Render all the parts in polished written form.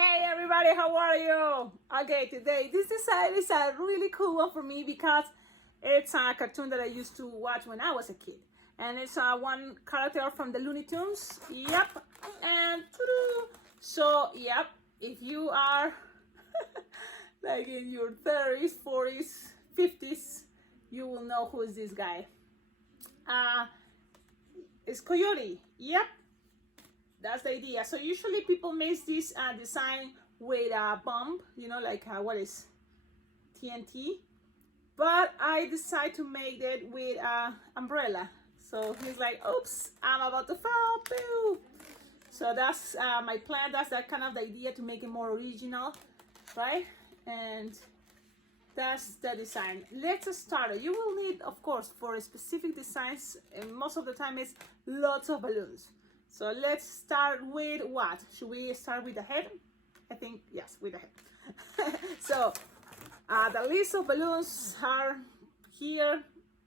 Hey everybody, how are you? Okay, today this design is a really cool one for me because it's a cartoon that I used to watch when I was a kid. And it's one character from the Looney Tunes. Yep. And so, yep, if you are like in your 30s, 40s, 50s, you will know who is this guy. It's Coyote. Yep. That's the idea. So usually people make this design with a bomb, you know, like what is TNT. But I decided to make it with an umbrella. So he's like, oops, I'm about to fall. Boo. So that's my plan. That's that kind of the idea to make it more original, right? And that's the design. Let's start. You will need, of course, for specific designs, and most of the time it's lots of balloons. So let's start with what? Should we start with the head? I think, yes, with the head. So the list of balloons are here.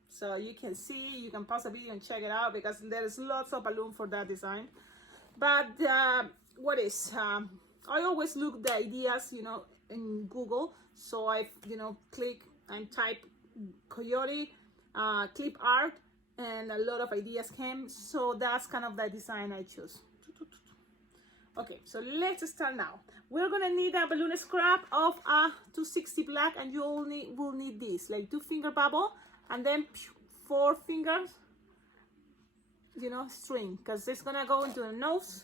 So you can see, you can pause the video and check it out because there's lots of balloon for that design. But what is, I always look the ideas, you know, in Google. So I, you know, click and type Coyote, clip art, and a lot of ideas came, so that's kind of the design I choose. Okay, so let's start now. We're gonna need a balloon scrap of a 260 black, and you only will need this, like 2-finger bubble, and then 4 fingers, you know, string, because it's gonna go into the nose,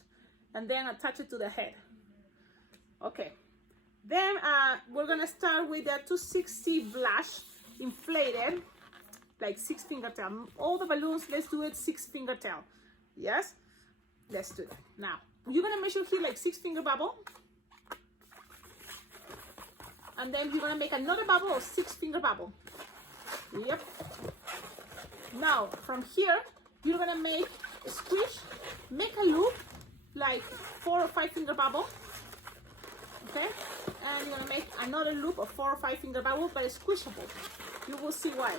and then attach it to the head. Okay, then we're gonna start with a 260 blush inflated, like 6-finger tail. All the balloons, let's do it 6-finger tail. Yes, let's do that. Now you're gonna measure here like 6-finger bubble, and then you're gonna make another bubble of 6-finger bubble. Yep. Now from here you're gonna make a squish, make a loop like 4 or 5-finger bubble. Okay, and you're gonna make another loop of 4 or 5-finger bubble, but it's squishable. You will see why.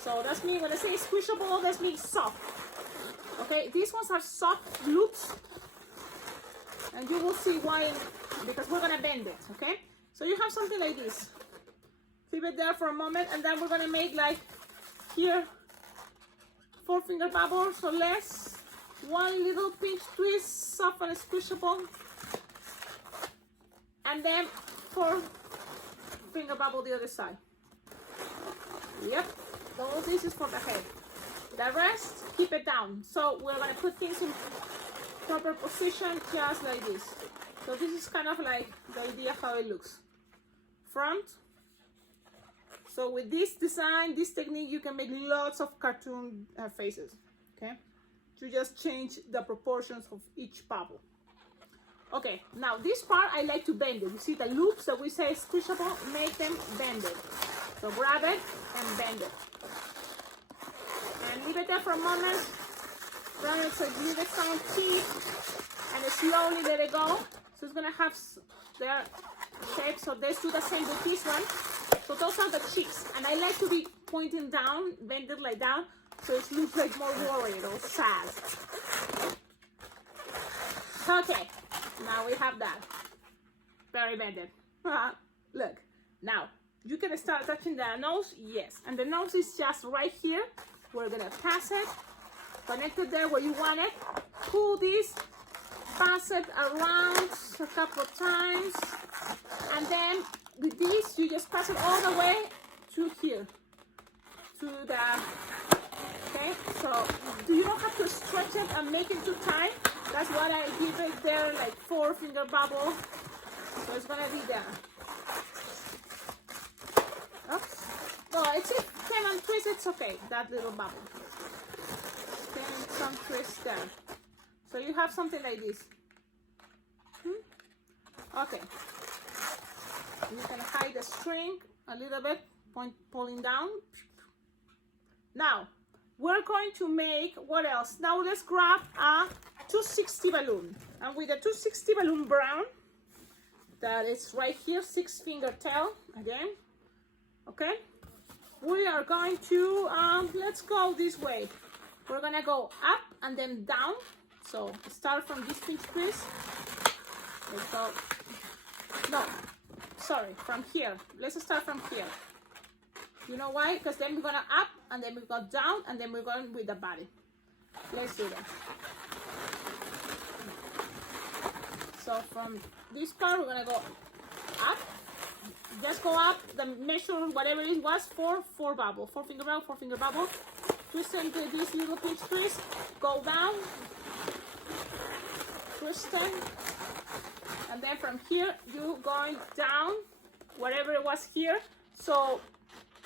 So that's me, when I say squishable, that means soft. Okay, these ones are soft loops, and you will see why, because we're gonna bend it. Okay, so you have something like this. Leave it there for a moment, and then we're gonna make like here 4-finger bubble, so less, 1 little pinch twist, soft and squishable, and then 4-finger bubble the other side. Yep. So this is for the head. The rest, keep it down. So we're gonna put things in proper position, just like this. So this is kind of like the idea how it looks. Front. So with this design, this technique, you can make lots of cartoon faces. Okay, to just change the proportions of each bubble. Okay, now this part I like to bend it. You see the loops that we say squishable, make them bended. So grab it and bend it. And leave it there for a moment. Then it's a give it some teeth and slowly let it go. So it's gonna have their shape. So let's do the same with this one. So those are the cheeks. And I like to be pointing down, bend it like down, so it looks like more worried or sad. Okay, now we have that. Very bended. Look, now you can start touching the nose, yes. And the nose is just right here. We're gonna pass it, connect it there where you want it. Pull this, pass it around a couple of times. And then with this, you just pass it all the way to here. To the, okay? So you don't have to stretch it and make it too tight. That's what I give it there, like 4-finger bubble. So it's gonna be there. Oops. No, it's it can untwist, it's okay, that little bubble. Can some twist there. So you have something like this. Okay. You can hide the string a little bit, pulling down. Now, we're going to make, what else? Now let's grab a 260 balloon. And with a 260 balloon brown, that is right here, 6-finger tail, again. Okay, we are going to let's go this way. We're gonna go up and then down. So start from this pinch twist Let's go. No, sorry, from here. Let's start from here. You know why? Because then we're gonna up, and then we go down, and then we're going with the body. Let's do that. So from this part, we're gonna go up. Just go up. The measure, whatever it was, four bubble, 4 finger bubble, 4 finger bubble. Twist into this little pinch twist. Go down. Twist it. And then from here, you going down, whatever it was here. So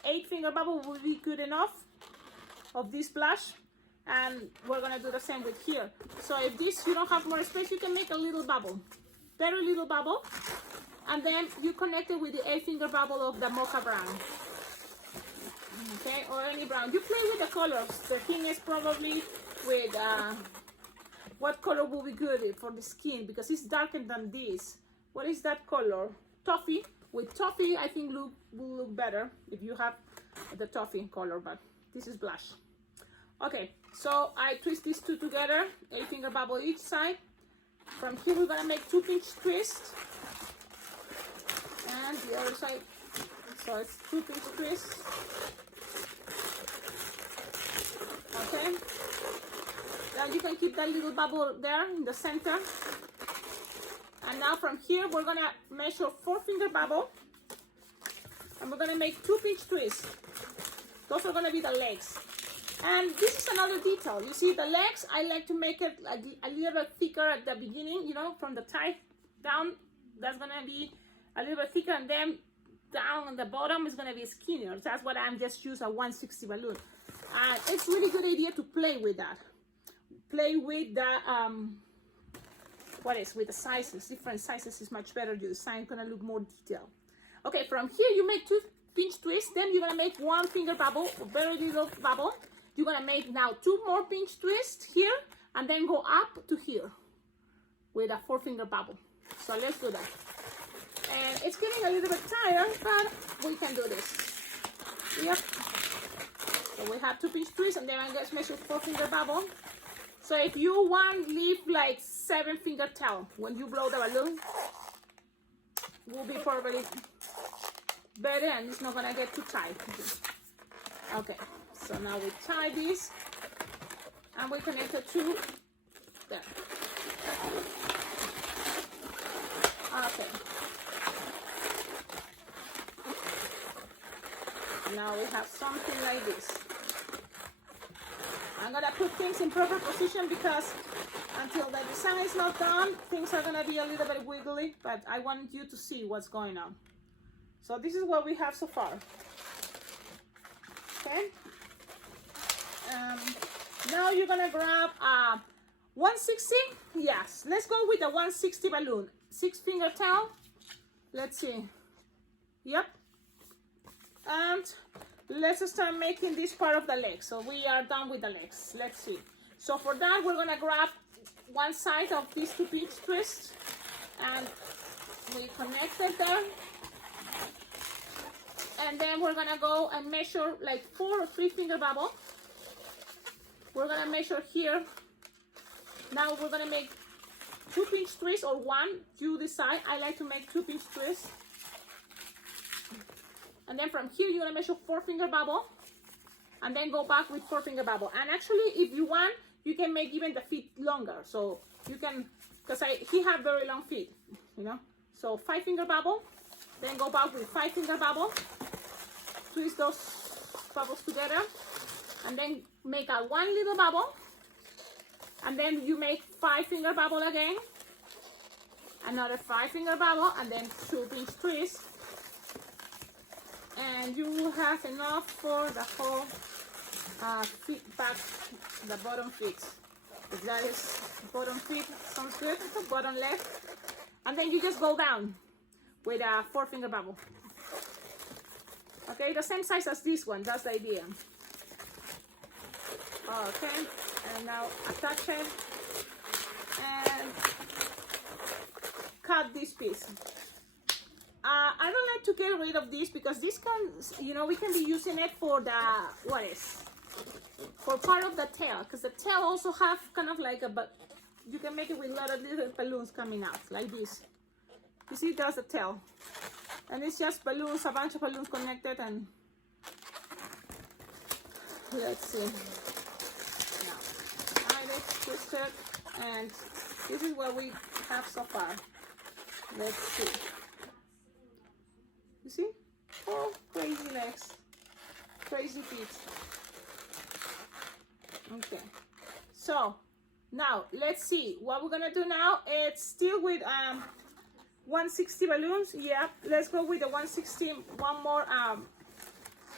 8 finger bubble will be good enough of this blush. And we're gonna do the same with here. So if this, you don't have more space, you can make a little bubble, very little bubble. And then you connect it with the 8 finger bubble of the mocha brown. Okay, or any brown. You play with the colors. The thing is probably with what color will be good for the skin, because it's darker than this. What is that color? Toffee. With toffee, I think will look better if you have the toffee color, but this is blush. Okay, so I twist these two together, 8 finger bubble each side. From here, we're gonna make 2 pinch twists. And the other side, so it's 2 pinch twists. Okay, now you can keep that little bubble there in the center. And now from here, we're gonna measure 4 finger bubble, and we're gonna make 2 pinch twists. Those are gonna be the legs. And this is another detail. You see the legs, I like to make it a little bit thicker at the beginning, you know, from the thigh down, that's gonna be a little bit thicker, and then down on the bottom is gonna be skinnier. That's what I'm just use a 160 balloon. And it's really good idea to play with that. Play with the, with the sizes, different sizes is much better. Your design gonna look more detailed. Okay, from here you make 2 pinch twists, then you're gonna make 1 finger bubble, very little bubble. You're gonna make now 2 more pinch twists here, and then go up to here with a 4 finger bubble. So let's do that. And it's getting a little bit tired, but we can do this. Yep. So we have 2 pinch twists, and then I just measure 4 finger bubble. So if you want, leave like 7 finger tail when you blow the balloon. Will be probably better, and it's not gonna get too tight. Okay. So now we tie this, and we connect it to there. Okay. Now we have something like this. I'm gonna put things in proper position because until the design is not done, things are gonna be a little bit wiggly, but I want you to see what's going on. So this is what we have so far. Okay. Now you're gonna grab 160. Yes, let's go with the 160 balloon. 6 finger tail. Let's see. Yep. And let's start making this part of the leg. So we are done with the legs. Let's see. So for that, we're gonna grab one side of these 2 pinch twists, and we connect it there. And then we're gonna go and measure like 4 or 3 finger bubble. We're gonna measure here. Now we're gonna make 2 pinch twists, or 1, you decide. I like to make 2 pinch twists. And then from here, you're gonna measure 4 finger bubble, and then go back with 4 finger bubble. And actually, if you want, you can make even the feet longer. So you can, because he had very long feet, you know. So 5 finger bubble, then go back with 5 finger bubble. Twist those bubbles together, and then make a 1 little bubble, and then you make 5 finger bubble again, another 5 finger bubble, and then 2 pinch twists, and you will have enough for the whole feet back, the bottom feet. If that is bottom feet, sounds good. Bottom left, and then you just go down with a 4 finger bubble. Okay, the same size as this one, that's the idea. Okay, and now attach it and cut this piece. I don't like to get rid of this because this can, you know, we can be using it for the, for part of the tail, because the tail also have kind of like a, but you can make it with a lot of little balloons coming out like this. You see, there's the tail. And it's just balloons, a bunch of balloons connected, and let's see. Now, tie it, twist it, and this is what we have so far. Let's see. You see? Oh, crazy legs, crazy feet. Okay, so now let's see what we're gonna do now. It's still with 160 balloons. Yeah, let's go with the 160. One more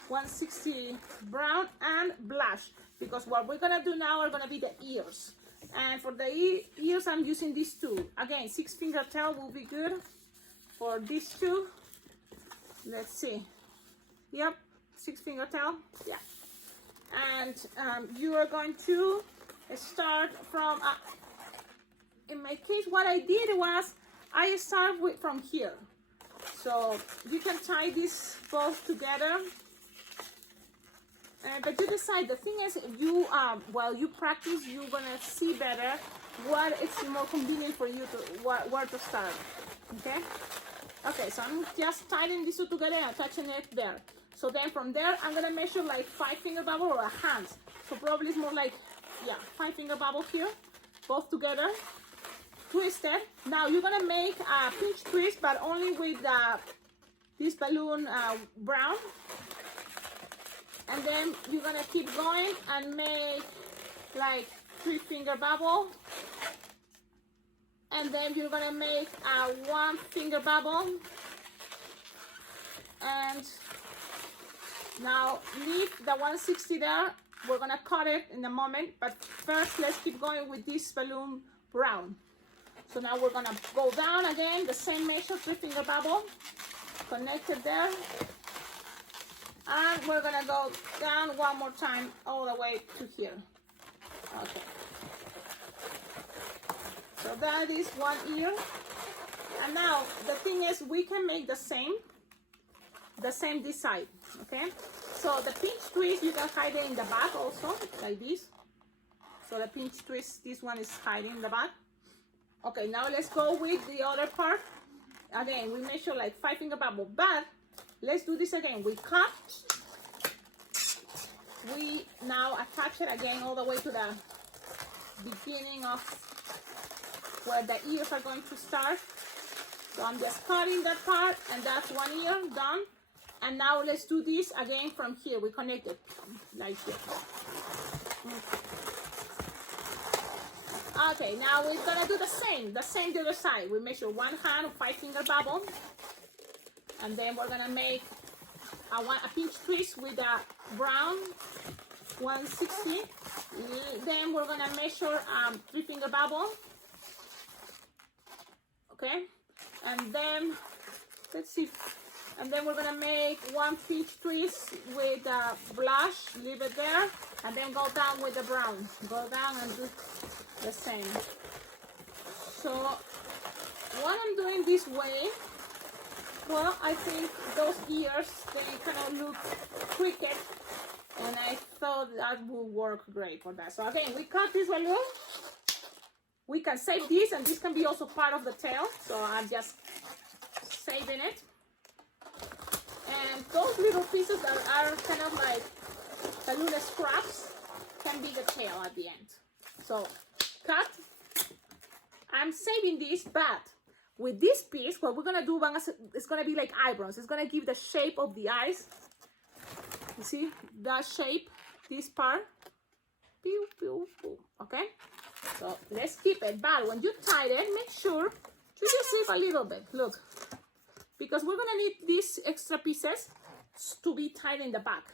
160 brown and blush, because what we're gonna do now are gonna be the ears. And for the ears, I'm using these two. Again, 6-finger tail will be good for these two. Let's see. Yep, 6-finger tail. Yeah. And you are going to start from, in my case, what I did was I start from here. So you can tie these both together. But you decide. The thing is, you while you practice, you're gonna see better what it's more convenient for you to where to start. Okay. Okay. So I'm just tying these two together and attaching it there. So then from there, I'm gonna measure like 5-finger bubble or a hand. So probably it's more like, yeah, 5-finger bubble here, both together, twisted. Now you're gonna make a pinch twist, but only with this balloon brown. And then you're gonna keep going and make like 3-finger bubble. And then you're gonna make a 1-finger bubble. And now leave the 160 there. We're gonna cut it in a moment, but first let's keep going with this balloon brown. So now we're gonna go down again, the same measure, 3-finger bubble, connected there. And we're gonna go down one more time all the way to here. Okay. So that is one ear. And now the thing is, we can make the same this side. Okay. So the pinch twist, you can hide it in the back also, like this. So the pinch twist, this one is hiding in the back. Okay, now let's go with the other part. Again, we measure like 5-finger bubble, but let's do this again. We cut. We now attach it again all the way to the beginning of where the ears are going to start. So I'm just cutting that part, and that's one ear done. And now let's do this again from here. We connect it like here. Okay, now we're gonna do the same the other side. We measure one hand, 5-finger bubble, and then we're gonna make a pinch twist with a brown 160. Then we're gonna measure 3-finger bubble. Okay, and then let's see. And then we're gonna make 1 pinch twist with a blush, leave it there, and then go down with the brown. Go down and do the same. So what I'm doing this way, well, I think those ears, they kind of look crooked, and I thought that would work great for that. So again, we cut this balloon. We can save this, and this can be also part of the tail. So I'm just saving it. And those little pieces that are kind of like balloon scraps can be the tail at the end. So cut. I'm saving this, but with this piece, what we're gonna do is gonna be like eyebrows. It's gonna give the shape of the eyes. You see that shape, this part. Pew, pew, pew. Okay. So let's keep it. But when you tie it, make sure to just leave a little bit. Look. Because we're gonna need these extra pieces to be tied in the back.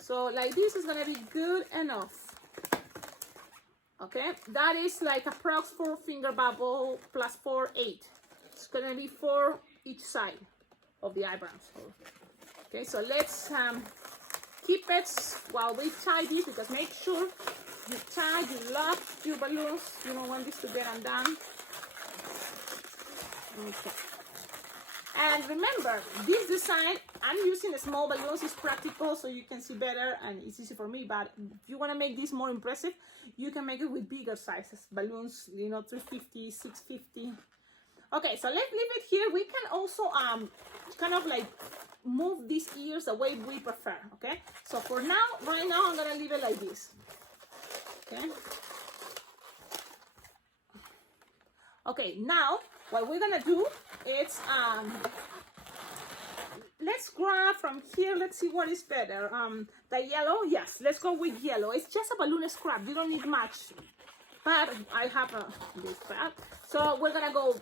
So like this is gonna be good enough. Okay, that is like approx 4-finger bubble plus 4, 8. It's gonna be 4 each side of the eyebrows. Okay, so let's keep it while we tie this, because make sure you tie, you lock your balloons. You don't want this to get undone. Okay. And remember, this design, I'm using the small balloons. It's practical, so you can see better, and it's easy for me. But if you want to make this more impressive, you can make it with bigger sizes balloons, you know, 350, 650. Okay, so let's leave it here. We can also kind of like move these ears the way we prefer, okay? So for now, right now, I'm gonna leave it like this, okay? Okay, now what we're gonna do is let's grab from here. Let's see what is better. The yellow, yes, let's go with yellow. It's just a balloon scrap. You don't need much, but I have this scrap. So we're gonna go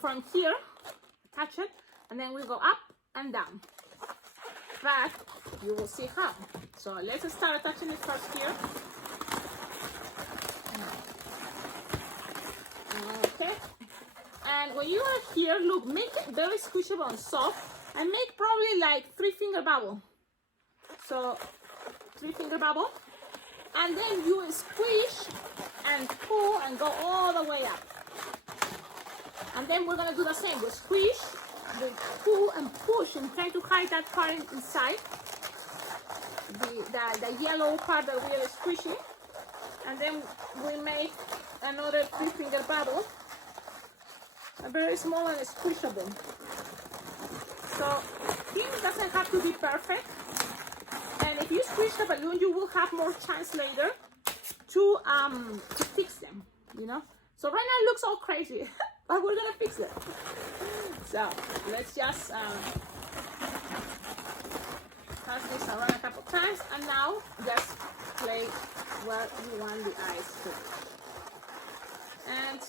from here, attach it, and then we go up and down. But you will see how. So let's start attaching it first here. Okay. And when you are here, look, make it very squishable and soft, and make probably like 3-finger bubble. So 3-finger bubble, and then you squish and pull and go all the way up. And then we're gonna do the same. We squish, we pull and push, and try to hide that part inside, the yellow part that we are squishing. And then we make another 3-finger bubble, a very small and squishable. So this doesn't have to be perfect. And if you squish the balloon, you will have more chance later to fix them, you know. So right now it looks all crazy, but we're gonna fix it. So let's just pass this around a couple times, and now just play where you want the eyes to. And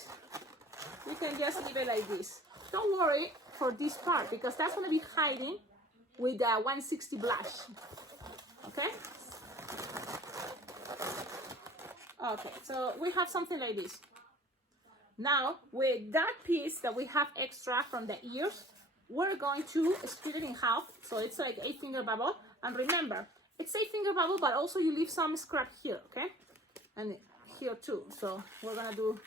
you can just leave it like this. Don't worry for this part, because that's gonna be hiding with the 160 blush. Okay? Okay, so we have something like this. Now, with that piece that we have extra from the ears, we're going to split it in half. So it's like 8-finger bubble. And remember, it's 8-finger bubble, but also you leave some scrap here, okay? And here too. So we're gonna do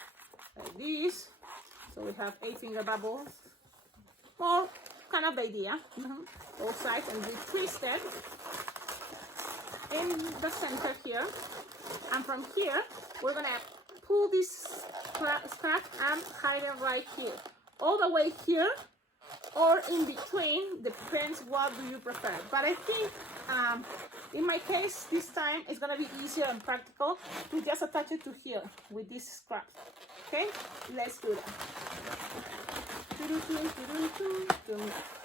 like this. So we have 8-finger bubbles. Well, kind of the idea. Both sides, and we twist it in the center here. And from here, we're gonna pull this scrap and hide it right here. All the way here, or in between, depends what do you prefer. But I think, in my case, this time it's gonna be easier and practical to just attach it to here with this scrap. Okay, let's do that.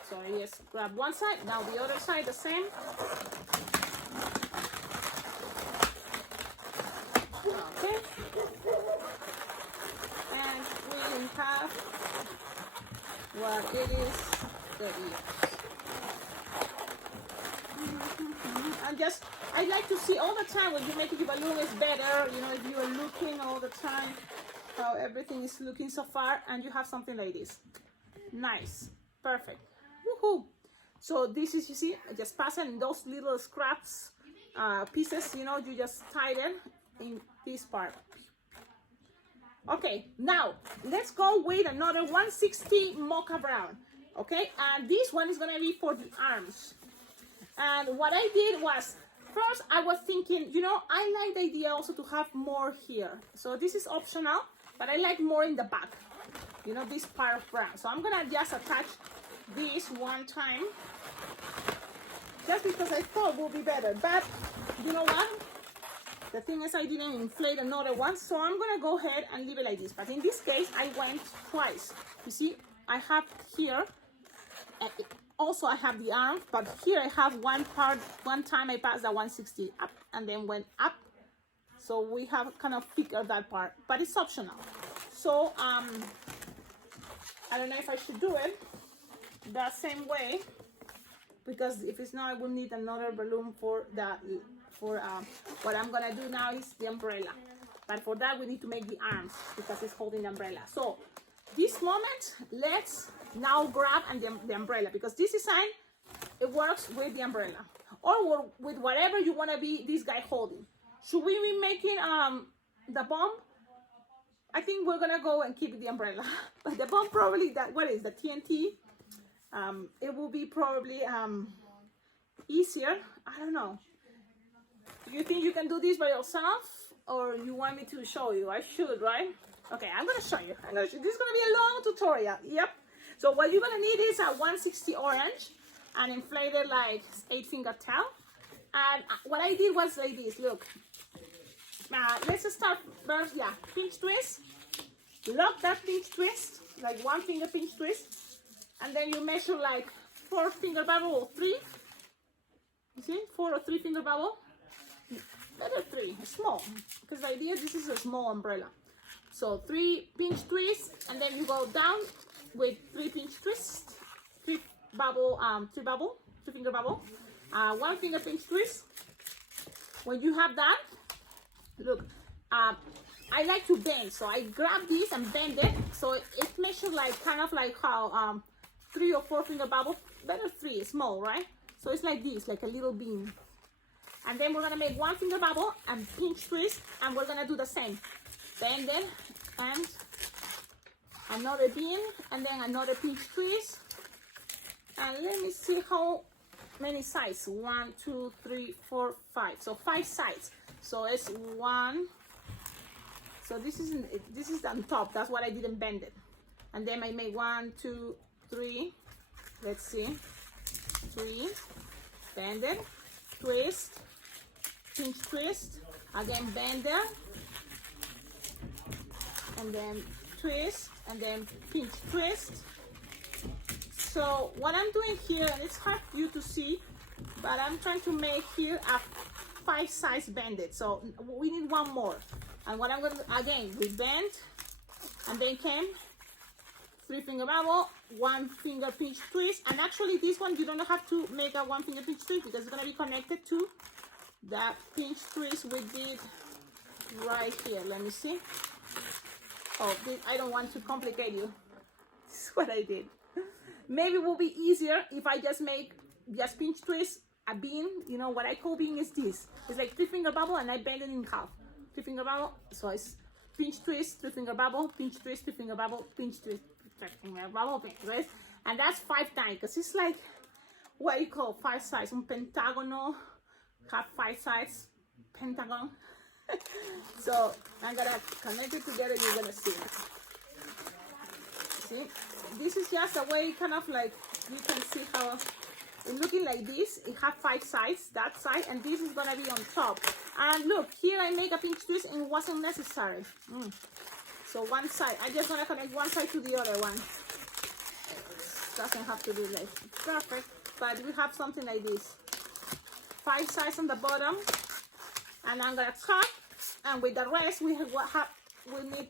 So yes, grab one side, now the other side the same. Okay, and we have what it is, the ears. And just, I like to see all the time when you make your balloon is better, you know, if you are looking all the time how everything is looking so far, and you have something like this. Nice, perfect. Woohoo! So this is, you see, just passing those little scraps, pieces, you know, you just tie them in this part. Okay, now let's go with another 160 mocha brown. Okay, and this one is gonna be for the arms. And what I did was, first I was thinking, you know, I like the idea also to have more here. So this is optional, but I like more in the back, you know, this part of brown. So I'm gonna just attach this one time, just because I thought it would be better. But you know what? The thing is, I didn't inflate another one, so I'm gonna go ahead and leave it like this. But in this case, I went twice. You see, I have here, also I have the arm, but here I have one part, one time I passed the 160 up and then went up. So we have kind of figured that part, but it's optional. So I don't know if I should do it that same way, because if it's not, I will need another balloon for that. What I'm gonna do now is the umbrella, but for that we need to make the arms because it's holding the umbrella. So this moment, let's now grab the umbrella, because this design, it works with the umbrella or with whatever you want to be this guy holding. Should we be making the bomb? I think we're gonna go and keep the umbrella, but the bomb probably, that, what is the TNT, it will be probably easier. I don't know. Do you think you can do this by yourself, or you want me to show you? I should, right? Okay, I'm gonna show you. This is gonna be a long tutorial. Yep. So what you're gonna need is a 160 orange, an inflated like 8-finger tail. And what I did was like this, look. Let's start first, yeah, pinch twist. Lock that pinch twist, like 1-finger pinch twist. And then you measure like 4-finger bubble or 3. You see, 4 or 3-finger bubble. Better 3, small. Because the idea, this is a small umbrella. So 3 pinch twists, and then you go down with 3 pinch twists, 3 finger bubble, 1-finger pinch twist. When you have that, look, I like to bend, so I grab this and bend it, so it measures like kind of like how 3 or 4-finger bubble, better 3, small, right? So it's like this, like a little bean. And then we're gonna make 1-finger bubble and pinch twist, and we're gonna do the same. Bend it and another bean, and then another pinch twist. And let me see how many sides. 1, 2, 3, 4, 5. So 5 sides. So it's 1. So this is on top. That's what I didn't bend it. And then I make 1, 2, 3. Let's see. 3. Bend it. Twist. Pinch twist. Again bend it. And then twist. And then pinch twist. So what I'm doing here, and it's hard for you to see, but I'm trying to make here a 5 sides bended. So we need 1 more. And what I'm going to do, again, we bend, and then came 3-finger bubble, 1-finger pinch twist. And actually this one, you don't have to make a 1-finger pinch twist because it's going to be connected to that pinch twist we did right here. Let me see. Oh, I don't want to complicate you. This is what I did. Maybe it will be easier if I just make just pinch twist a bean. You know what I call bean is this. It's like 3-finger bubble, and I bend it in half. 3-finger bubble, so it's pinch twist, 3-finger bubble, pinch twist, 3-finger bubble, pinch twist, 3-finger bubble, pinch twist. And that's 5 times, because it's like what you call 5 sides. Un pentagonal have 5 sides, pentagon. So I'm gonna connect it together. You're gonna see it. See, this is just a way, kind of like you can see how it's looking like this. It has 5 sides, that side, and this is gonna be on top. And look, here I make a pinch twist and it wasn't necessary. So one side, I just wanna connect one side to the other one. It doesn't have to be like perfect, but we have something like this. 5 sides on the bottom, and I'm gonna cut, and with the rest we need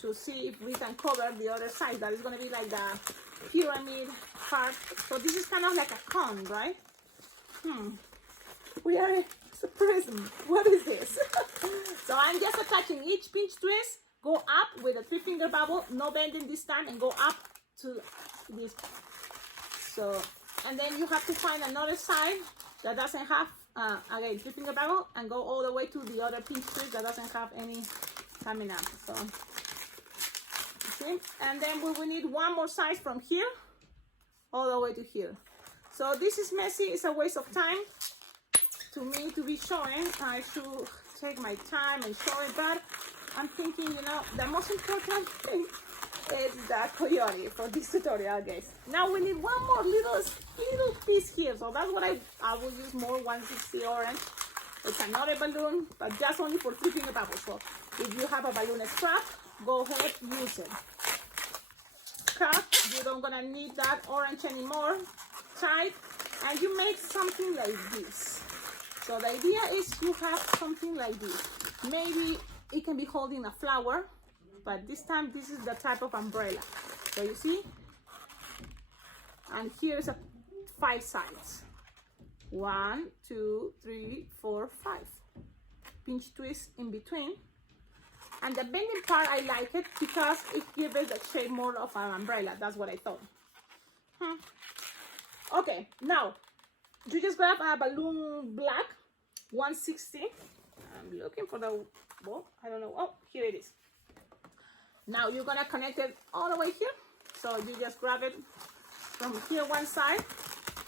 to see if we can cover the other side. That is gonna be like the pyramid part. So this is kind of like a cone, right? We are a prism. What is this? So I'm just attaching each pinch twist, go up with a 3-finger bubble, no bending this time, and go up to this. So, and then you have to find another side that doesn't have, again, 3-finger bubble, and go all the way to the other pinch twist that doesn't have any coming up. So, see? And then we will need 1 more side from here all the way to here. So this is messy. It's a waste of time to me to be showing. I should take my time and show it, but I'm thinking, you know, the most important thing is the coyote for this tutorial, guys. Now we need 1 more little piece here. So that's what I will use more, 160 orange. It's another balloon, but just only for 3-finger bubble. So if you have a balloon strap, go ahead, use it. Cut, you don't gonna need that orange anymore. Tight, and you make something like this. So the idea is you have something like this. Maybe it can be holding a flower, but this time this is the type of umbrella. So you see, and here's a 5 sides. 1, 2, 3, 4, 5. Pinch twist in between. And the bending part, I like it because it gives it the shape more of an umbrella. That's what I thought. Okay, now you just grab a balloon black, 160. I'm looking for the, well, I don't know. Oh, here it is. Now you're gonna connect it all the way here. So you just grab it from here, one side,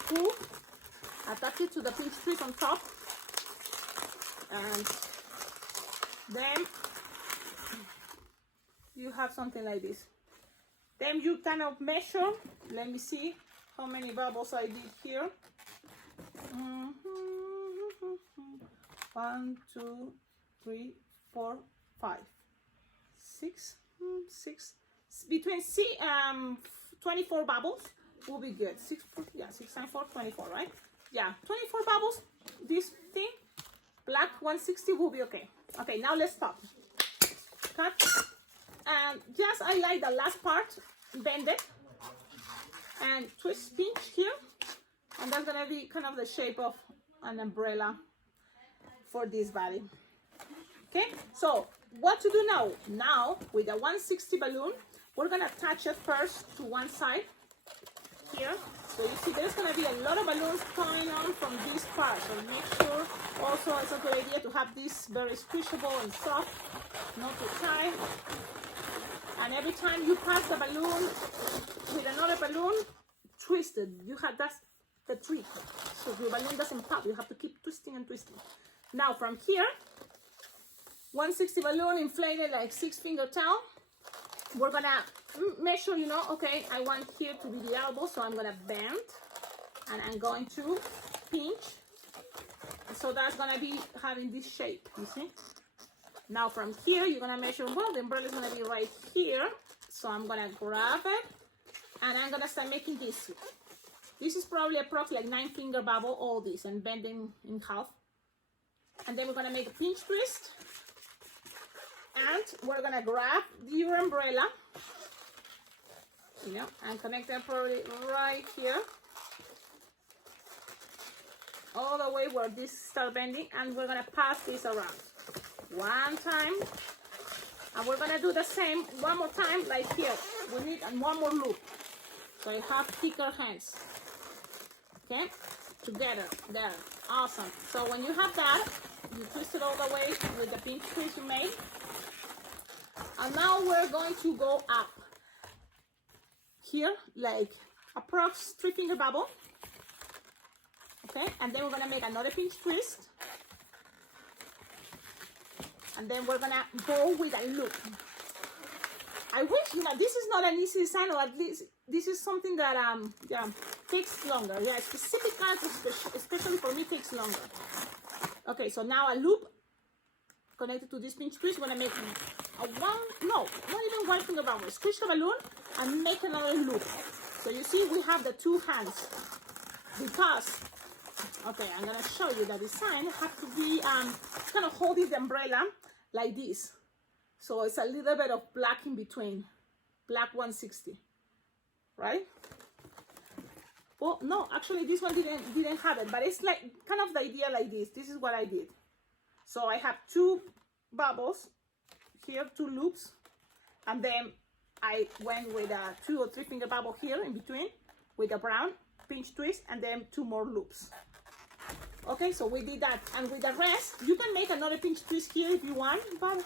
pull, attach it to the pinch twist on top, and then you have something like this. Then you kind of measure. Let me see how many bubbles I did here. 1, 2, 3, 4, 5, 6, 6. Between 24 bubbles will be good. 6 times 4, 24, right? Yeah, 24 bubbles. This thing, black 160 will be okay. Okay, now let's stop. Cut. And just I like the last part, bend it and twist, pinch here, and that's gonna be kind of the shape of an umbrella for this body. Okay, so what to do now? Now with the 160 balloon, we're gonna attach it first to one side here. So you see there's gonna be a lot of balloons coming on from this part, so make sure also it's a good idea to have this very squishable and soft, not too tight. And every time you pass the balloon with another balloon, twist it. That's the trick. So the balloon doesn't pop. You have to keep twisting and twisting. Now from here, 160 balloon inflated like 6-finger towel. We're gonna measure, you know, okay, I want here to be the elbow, so I'm gonna bend and I'm going to pinch. So that's gonna be having this shape, you see? Now from here, you're gonna measure, well, the umbrella is gonna be right here. So I'm gonna grab it and I'm gonna start making this. This is probably approximately like 9-finger bubble, all this, and bending in half. And then we're gonna make a pinch twist. And we're gonna grab your umbrella, you know, and connect it probably right here. All the way where this starts bending, and we're gonna pass this around. One time, and we're gonna do the same one more time, like here. We need one more loop, so you have thicker hands. Okay, together, there, awesome. So when you have that, you twist it all the way with the pinch twist you made, and now we're going to go up here, like approx 3-finger bubble. Okay, and then we're gonna make another pinch twist. And then we're gonna go with a loop. I wish, you know, this is not an easy design, or at least this is something that yeah, takes longer. Yeah, specific characters, especially for me, takes longer. Okay, so now a loop connected to this pinch twist. We're gonna make a not even 1-finger bubble. Squish the balloon and make another loop. So you see, we have the 2 hands because. Okay, I'm gonna show you the design. Have to be kind of holding the umbrella like this, so it's a little bit of black in between, black 160, right? Well, no, actually this one didn't have it, but it's like kind of the idea like this. This is what I did. So I have 2 bubbles here, 2 loops, and then I went with a 2 or 3-finger bubble here in between with a brown pinch twist, and then 2 more loops. Okay, so we did that, and with the rest, you can make another pinch twist here if you want, but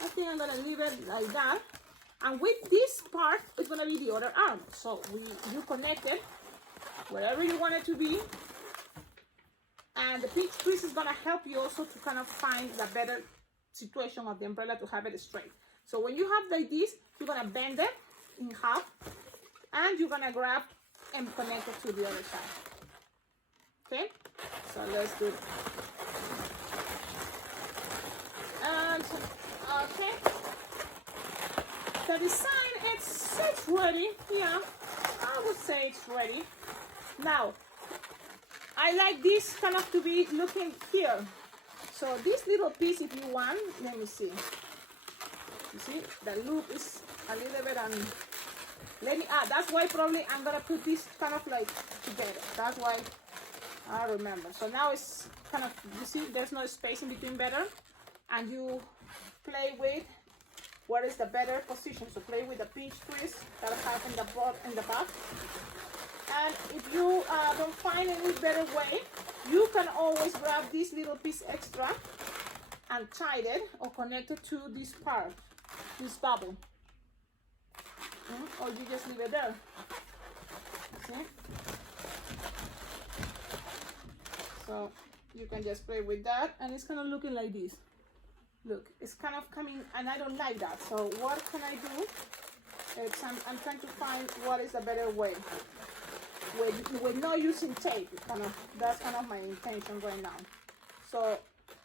I think I'm gonna leave it like that. And with this part, it's gonna be the other arm. So you connect it wherever you want it to be, and the pinch twist is gonna help you also to kind of find the better situation of the umbrella to have it straight. So when you have like this, you're gonna bend it in half, and you're gonna grab and connect it to the other side. Okay, so let's do it. And okay, the design, it's ready. Yeah, I would say it's ready. Now, I like this kind of to be looking here. So this little piece, if you want, let me see. You see, the loop is a little bit that's why probably I'm gonna put this kind of like together. That's why I remember. So now it's kind of, you see, there's no space in between better, and you play with what is the better position. So play with the pinch twist that I have in the back. And if you don't find any better way, you can always grab this little piece extra and tie it or connect it to this part, this bubble. Or you just leave it there. See? So you can just play with that, and it's kind of looking like this. Look, it's kind of coming, and I don't like that. So what can I do? I'm trying to find what is a better way. With not using tape, that's kind of my intention right now. So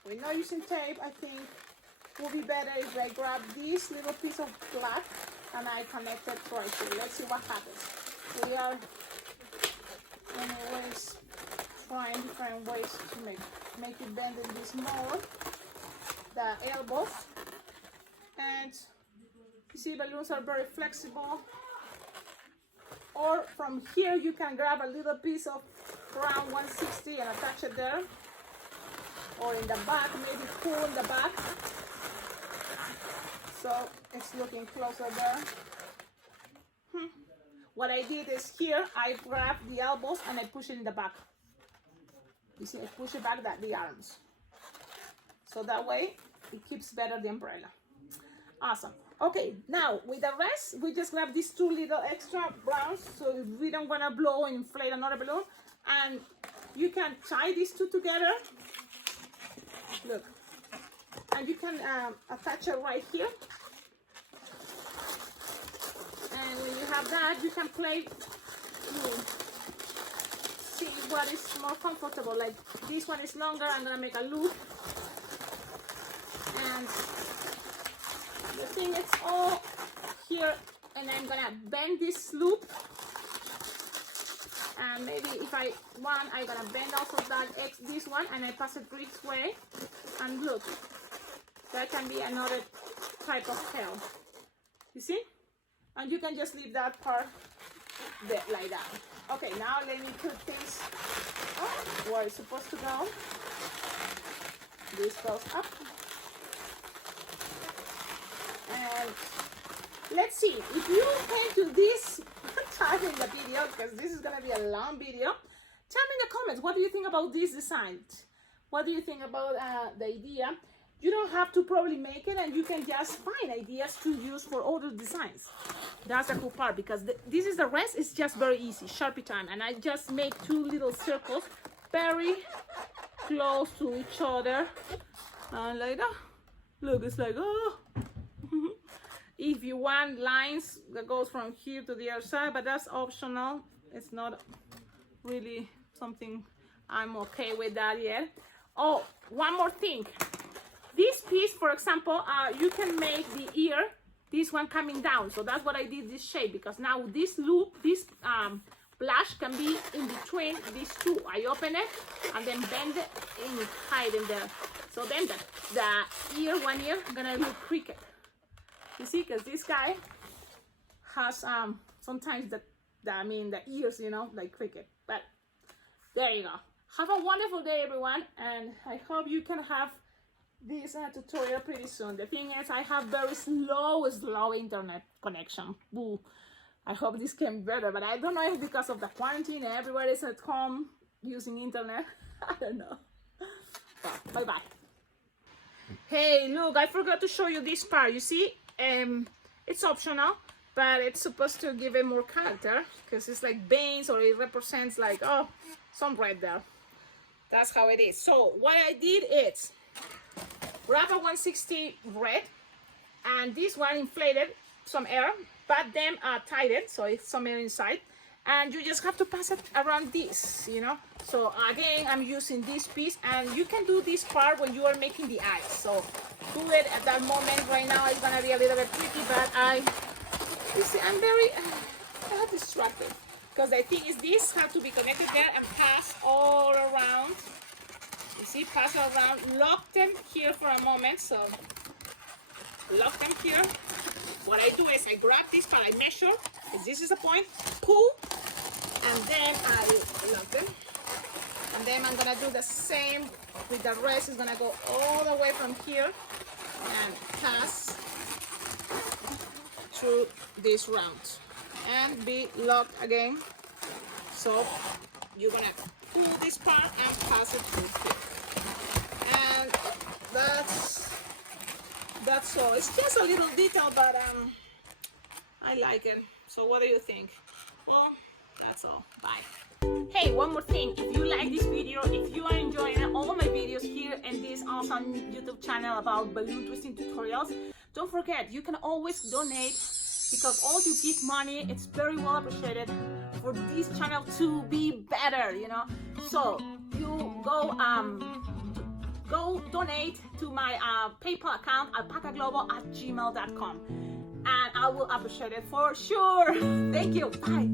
with not using tape, I think it would be better if I grab this little piece of black and I connect it right here. Let's see what happens. We are anyways trying different ways to make it bend in this more, the elbows. And you see, balloons are very flexible. Or from here you can grab a little piece of round 160 and attach it there, or in the back, maybe pull in the back, so it's looking closer there. What I did is here I grab the elbows and I push it in the back. You see, I push it back the arms, so that way it keeps better the umbrella. Awesome. Okay, now with the rest, we just grab these two little extra browns, so if we don't want to blow and inflate another balloon, and you can tie these two together. Look, and you can attach it right here. And when you have that, you can play. See what is more comfortable. Like this one is longer. I'm gonna make a loop, and the thing is all here, and I'm gonna bend this loop, and maybe if I want, I'm gonna bend also this one, and I pass it this way, and look, that can be another type of tail. You see? And you can just leave that part there, like that. Okay, now let me put this where it's supposed to go. This goes up. And let's see, if you came to this time in the video, because this is going to be a long video, tell me in the comments, what do you think about this design? What do you think about the idea? You don't have to probably make it, and you can just find ideas to use for other designs. That's the cool part, because this is the rest. It's just very easy, Sharpie time, and I just make two little circles very close to each other, and like that. Look, it's like, oh. If you want lines that goes from here to the other side, but that's optional. It's not really something I'm okay with that yet. Oh, one more thing. This piece, for example, you can make the ear, this one coming down. So that's what I did this shape, because now this loop, this blush can be in between these two. I open it and then bend it and hide in there. So then the ear, one ear, gonna look crooked. You see, because this guy has sometimes the ears, you know, like cricket. But there you go. Have a wonderful day, everyone, and I hope you can have this tutorial pretty soon. The thing is, I have very slow internet connection. Ooh, I hope this came better, but I don't know if because of the quarantine and everybody is at home using internet. I don't know. Well, bye-bye. Hey, look, I forgot to show you this part. You see? It's optional, but it's supposed to give it more character, because it's like veins, or it represents like, oh, some red there. That's how it is. So what I did is grab a 160 red, and this one inflated some air, but then tied it, so it's some air inside, and you just have to pass it around this, you know. So again, I'm using this piece, and you can do this part when you are making the eyes. So do it at that moment. Right now it's gonna be a little bit tricky, but you see, I'm very distracted, because the thing is, this has to be connected there and pass all around. You see, pass all around, lock them here for a moment. So lock them here. What I do is I grab this part, I measure, if this is a point, pull, and then I lock them. And then I'm gonna do the same with the rest. It's gonna go all the way from here and pass through this round and be locked again. So you're gonna pull this part and pass it through here. And that's all. It's just a little detail, but I like it. So what do you think? Well, that's all. Bye. Hey, one more thing. If you like this video, if you are enjoying all my videos here in this awesome YouTube channel about balloon twisting tutorials, don't forget, you can always donate because all you give money, it's very well appreciated for this channel to be better, you know. So you go donate to my PayPal account, alpacaglobo@gmail.com, and I will appreciate it for sure. Thank you. Bye.